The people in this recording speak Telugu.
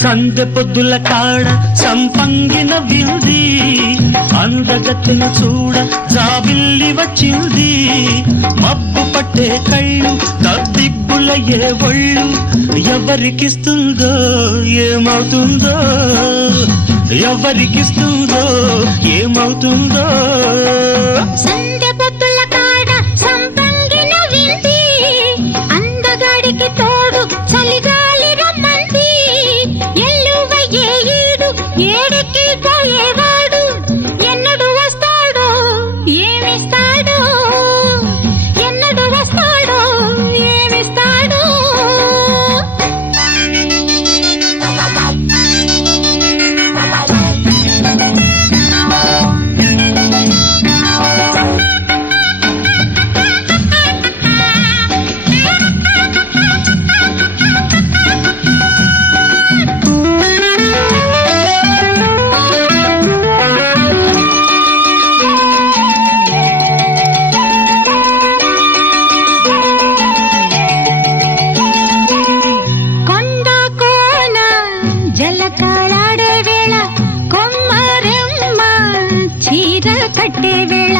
సందె పొద్దుల కాడ సంపంగిన వింది అందగత్తెను చూడ జాబిల్లి వచ్చింది మబ్బు పట్టే కళ్ళు తద్దిబ్బులయ్యే ఒళ్ళు ఎవరికిస్తుందో ఏమవుతుందో ఎవరికిస్తుందో ఏమవుతుందో సందె పొద్దుల కాడ సంపంగిన వింది అందగాడికి తోడు చలిగాలి రమ్మంది ఎల్లువయ్యే ఈడు ఏడికి పోయేవాడు ఎన్నడు వస్తాడో ఏమిస్తాడో ఎన్నడు వస్తాడో ఏమిస్తాడో జలకాలాడే వేళ కొమ్మరెమ్మ చీర కట్టే వేళ